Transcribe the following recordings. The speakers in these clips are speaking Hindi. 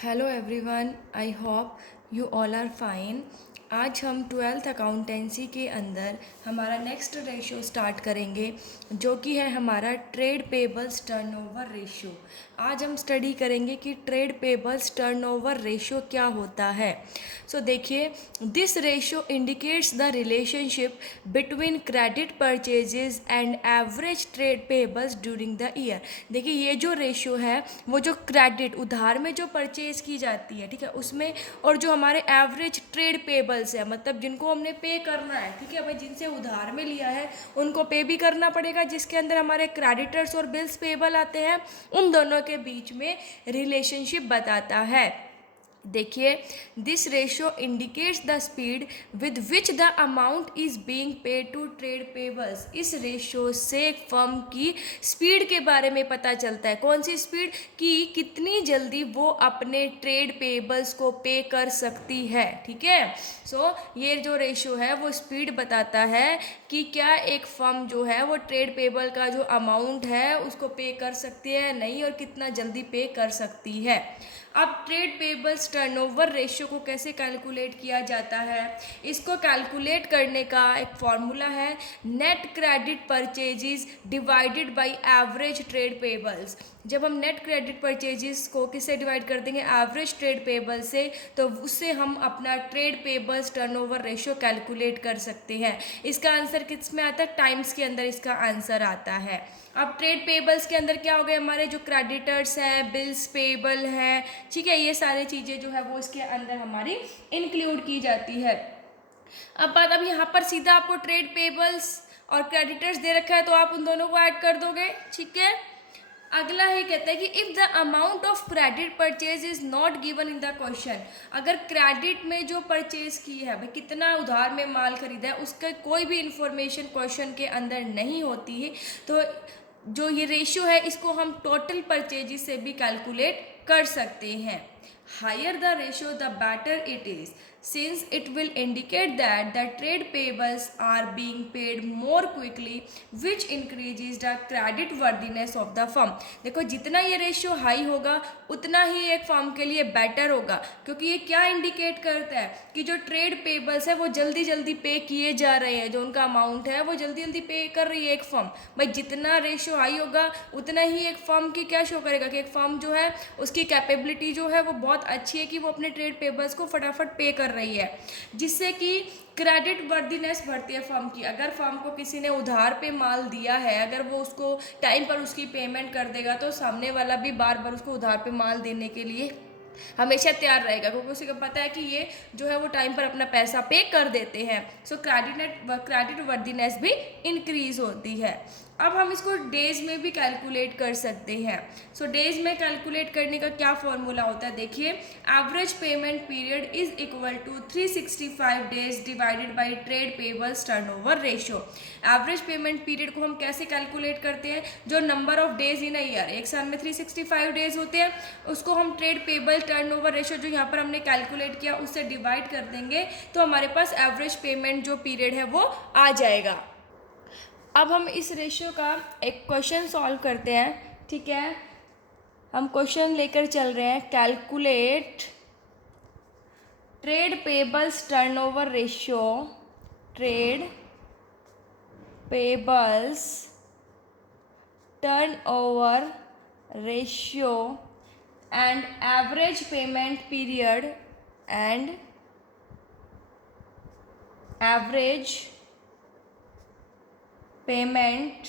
Hello everyone, I hope you all are fine. आज हम ट्वेल्थ अकाउंटेंसी के अंदर हमारा नेक्स्ट रेशियो स्टार्ट करेंगे, जो कि है हमारा ट्रेड पेबल्स टर्नओवर रेशियो। आज हम स्टडी करेंगे कि ट्रेड पेबल्स टर्नओवर रेशियो क्या होता है। सो देखिए, this ratio indicates the relationship between credit purchases and average trade pebbles during the year. देखिए, ये जो रेशियो है वो जो क्रेडिट उधार में जो परचेज की जाती है, ठीक है, उसमें, और जो हमारे एवरेज ट्रेड पेबल्स है, मतलब जिनको हमने पे करना है, ठीक है भाई, जिनसे उधार में लिया है उनको पे भी करना पड़ेगा, जिसके अंदर हमारे क्रेडिटर्स और बिल्स पेबल आते हैं, उन दोनों के बीच में रिलेशनशिप बताता है। देखिए, this ratio indicates the speed with which the amount is being paid to trade payables. इस रेशियो से एक फर्म की स्पीड के बारे में पता चलता है। कौन सी स्पीड? कि कितनी जल्दी वो अपने ट्रेड पेबल्स को पे कर सकती है, ठीक है। सो ये जो रेशियो है वो स्पीड बताता है कि क्या एक फर्म जो है वो ट्रेड पेबल का जो अमाउंट है उसको पे कर सकती है, नहीं, और कितना जल्दी पे कर सकती है। अब ट्रेड पेबल्स टर्नओवर रेशियो को कैसे कैलकुलेट किया जाता है? इसको कैलकुलेट करने का एक फॉर्मूला है, net credit purchases divided by average trade pebbles. जब हम नेट क्रेडिट परचेजेस को किससे डिवाइड कर देंगे? एवरेज ट्रेड पेबल से, तो उससे हम अपना trade payables turnover ratio calculate कर सकते हैं। इसका आंसर किस में आता है? टाइम्स के अंदर इसका आंसर आता है। अब ट्रेड पेबल्स के अंदर क्या हो गए? हमारे जो क्रेडिटर्स हैं, बिल्स पेबल हैं, ठीक है, ये सारी चीज़ें जो है वो इसके अंदर हमारी इंक्लूड की जाती है। अब यहाँ पर सीधा आपको ट्रेड पेबल्स और क्रेडिटर्स दे रखा है, तो आप उन दोनों को ऐड कर दोगे, ठीक है। अगला ही कहता है कि if the amount of credit purchase is not given in the question. अगर क्रेडिट में जो परचेज की है, भाई कितना उधार में माल खरीदा है, उसका कोई भी इंफॉर्मेशन क्वेश्चन के अंदर नहीं होती है, तो जो ये रेशियो है इसको हम टोटल परचेजेस से भी कैलकुलेट कर सकते हैं। Higher the ratio the better it is, since it will indicate that the trade payables are being paid more quickly, which increases the credit worthiness of the firm। देखो, जितना ये रेशियो हाई होगा उतना ही एक फर्म के लिए बेटर होगा, क्योंकि ये क्या इंडिकेट करता है कि जो ट्रेड पेबल्स है वो जल्दी जल्दी पे किए जा रहे हैं, जो उनका अमाउंट है वो जल्दी जल्दी पे कर रही है एक फर्म। भाई जितना रेशियो हाई होगा उतना ही एक फर्म की क्या शो करेगा कि एक फर्म जो है उसकी कैपेबिलिटी जो है वो बहुत अच्छी है कि वो अपने ट्रेड पेबल्स को फटाफट पे कर रही है, जिससे कि क्रेडिट वर्दीनेस बढ़ती है फर्म की। अगर फर्म को किसी ने उधार पे माल दिया है, अगर वो उसको टाइम पर उसकी पेमेंट कर देगा, तो सामने वाला भी बार बार उसको उधार पे माल देने के लिए हमेशा तैयार रहेगा, क्योंकि उसे पता है कि ये जो है वो टाइम पर अपना पैसा पे कर देते हैं। सो क्रेडिट वर्दीनेस भी इंक्रीज होती है। अब हम इसको डेज में भी कैलकुलेट कर सकते हैं। सो डेज में कैलकुलेट करने का क्या फॉर्मूला होता है? देखिए, average payment period is equal to 365 days divided by trade payables turnover ratio. Average payment period को हम कैसे कैलकुलेट करते हैं? जो number of days in a year, एक साल में 365 डेज होते हैं, उसको हम ट्रेड पेबल टर्नओवर रेशियो जो यहाँ पर हमने कैलकुलेट किया उससे डिवाइड कर देंगे, तो हमारे पास एवरेज पेमेंट जो पीरियड है वो आ जाएगा। अब हम इस रेशियो का एक क्वेश्चन सॉल्व करते हैं, ठीक है। हम क्वेश्चन लेकर चल रहे हैं, calculate trade payables turnover ratio, trade payables turnover ratio and average payment period and average payment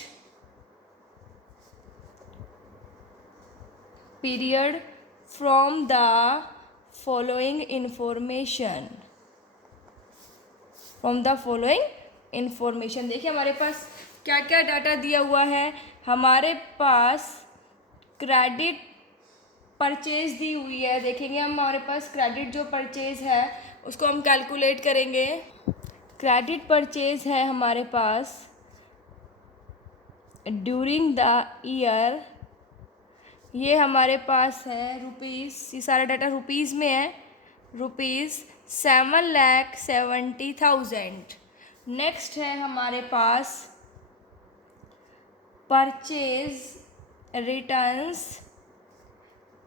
period from the following information, देखिए हमारे पास क्या क्या डाटा दिया हुआ है। हमारे पास क्रेडिट परचेज दी हुई है, देखेंगे हम, हमारे पास क्रेडिट जो परचेज है उसको हम कैलकुलेट करेंगे। क्रेडिट परचेज है हमारे पास ड्यूरिंग द ईयर, ये हमारे पास है रुपीज़, ये सारा डाटा रुपीज़ में है, ₹7,70,000। नेक्स्ट है हमारे पास purchase returns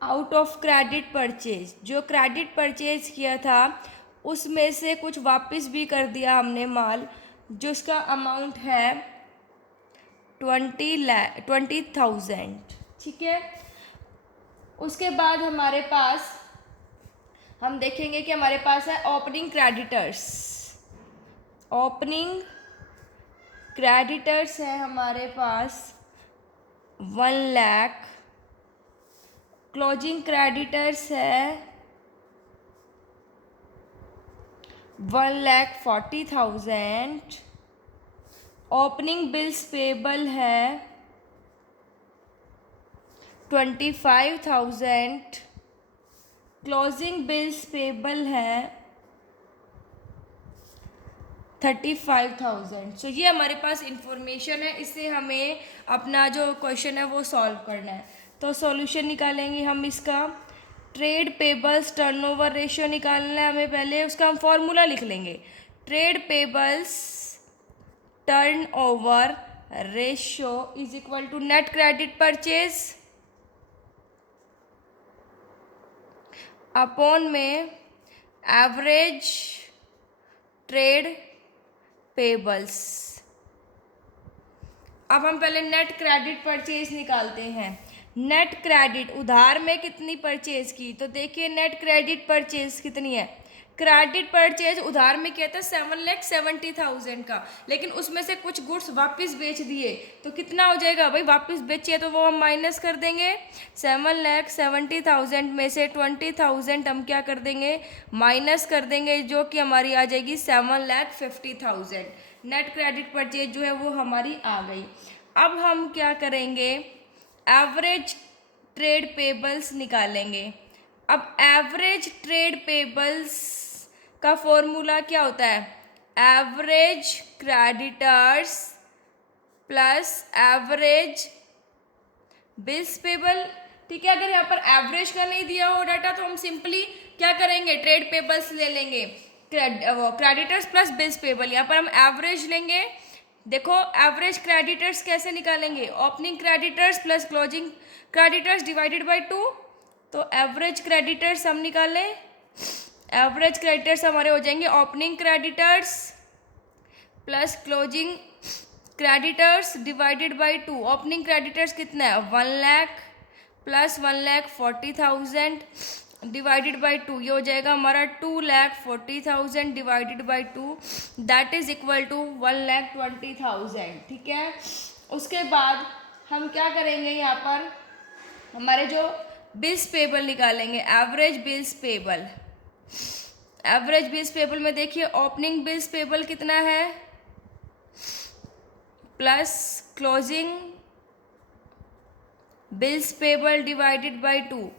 out of credit purchase, जो क्रेडिट परचेज किया था उसमें से कुछ वापस भी कर दिया हमने माल, जिसका अमाउंट है 20,000। ठीक है। उसके बाद हमारे पास हम देखेंगे कि हमारे पास है ओपनिंग क्रेडिटर्स। ओपनिंग क्रेडिटर्स है हमारे पास 1,00,000। क्लोजिंग क्रेडिटर्स है 1,40,000। ओपनिंग बिल्स पेबल है 25,000। क्लोजिंग बिल्स पेबल है 35,000। सो ये हमारे पास इंफॉर्मेशन है, इससे हमें अपना जो क्वेश्चन है वो सॉल्व करना है। तो सॉल्यूशन निकालेंगे हम इसका। ट्रेड पेबल्स टर्नओवर रेशियो निकालना है हमें, पहले उसका हम फॉर्मूला लिख लेंगे। Trade payables turnover ratio is equal to net credit purchase upon में एवरेज ट्रेड पेबल्स। अब हम पहले नेट क्रेडिट परचेज निकालते हैं। नेट क्रेडिट उधार में कितनी परचेज की, तो देखिए नेट क्रेडिट परचेज कितनी है। क्रेडिट परचेज उधार में किया था 7,70,000 का, लेकिन उसमें से कुछ गुड्स वापस बेच दिए, तो कितना हो जाएगा भाई, वापस बेचिए तो वो हम माइनस कर देंगे। 7,70,000 में से 20,000 हम क्या कर देंगे, माइनस कर देंगे, जो कि हमारी आ जाएगी 7,50,000। नेट क्रेडिट परचेज जो है वो हमारी आ गई। अब हम क्या करेंगे, एवरेज ट्रेड पेबल्स निकालेंगे। अब एवरेज ट्रेड पेबल्स का फॉर्मूला क्या होता है, average creditors plus average bills payable. ठीक है। अगर यहाँ पर एवरेज का नहीं दिया हो डाटा तो हम सिंपली क्या करेंगे, ट्रेड पेबल्स ले लेंगे, क्रेडिटर्स प्लस बिल्स पेबल। यहाँ पर हम एवरेज लेंगे। देखो एवरेज क्रेडिटर्स कैसे निकालेंगे, opening creditors plus closing creditors divided by 2। तो एवरेज क्रेडिटर्स हम निकालें, एवरेज क्रेडिटर्स हमारे हो जाएंगे opening creditors plus closing creditors divided by 2। Opening creditors कितना है, 1,00,000 प्लस 1,40,000 डिवाइडेड बाई 2, ये हो जाएगा हमारा 2,40,000 divided by 2, that is equal to 1,20,000। ठीक है। उसके बाद हम क्या करेंगे, यहाँ पर हमारे जो बिल्स पेबल निकालेंगे, average bills payable. Average bills payable में देखिए ओपनिंग बिल्स पेबल कितना है, plus closing bills payable divided by 2।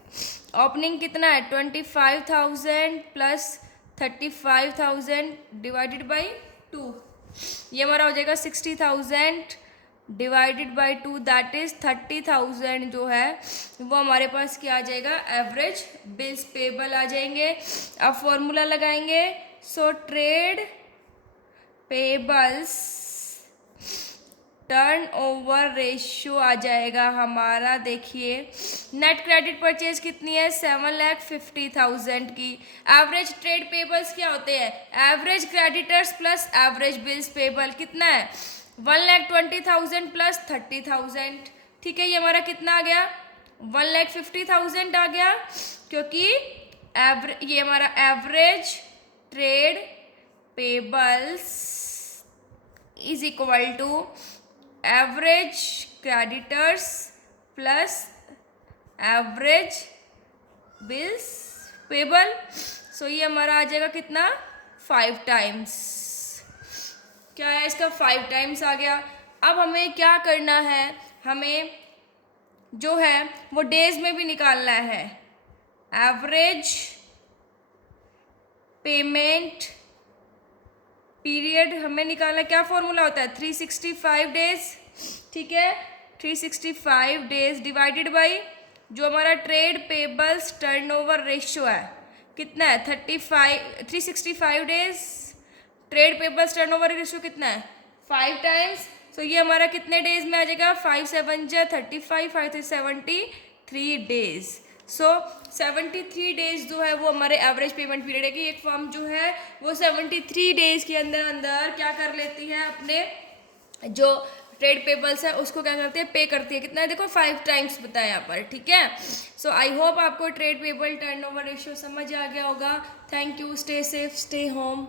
Opening कितना है 25,000 प्लस 35,000 डिवाइडेड बाई 2, ये हमारा हो जाएगा 60,000 डिवाइडेड बाई 2, दैट इज 30,000 जो है वो हमारे पास क्या आ जाएगा, एवरेज बिल्स पेबल आ जाएंगे। अब फॉर्मूला लगाएंगे। So trade payables turnover ratio आ जाएगा हमारा, देखिए नेट क्रेडिट परचेज कितनी है 7,50,000 की। एवरेज ट्रेड पेबल्स क्या होते हैं, average creditors plus average bills payable कितना है 1,20,000 प्लस 30,000। ठीक है, ये हमारा कितना आ गया 1,50,000 आ गया, क्योंकि ये हमारा average trade payables is equal to average creditors plus average bills payable. So ये हमारा आ जाएगा कितना 5 टाइम्स। क्या है इसका 5 टाइम्स आ गया। अब हमें क्या करना है, हमें जो है वो डेज में भी निकालना है। एवरेज पेमेंट पीरियड हमें निकालना, क्या फॉर्मूला होता है 365 डेज। ठीक है, 365 डेज डिवाइडेड बाई जो हमारा ट्रेड पेबल्स टर्नओवर रेशियो है कितना है 365 days. Trade payables turnover ratio कितना है 5 टाइम्स। सो ये हमारा कितने डेज में आ जाएगा 5 7 जा 35, 5 3 73 डेज। सो 73 डेज जो है वो हमारे एवरेज पेमेंट पीरियड है कि एक फर्म जो है वो 73 डेज के अंदर अंदर क्या कर लेती है, अपने जो ट्रेड पेबल्स है उसको क्या करती है, पे करती है। कितना है देखो 5 टाइम्स बताया यहाँ पर, ठीक है। सो आई होप आपको ट्रेड पेबल टर्नओवर रेशियो समझ आ गया होगा। Thank you, stay safe, stay home.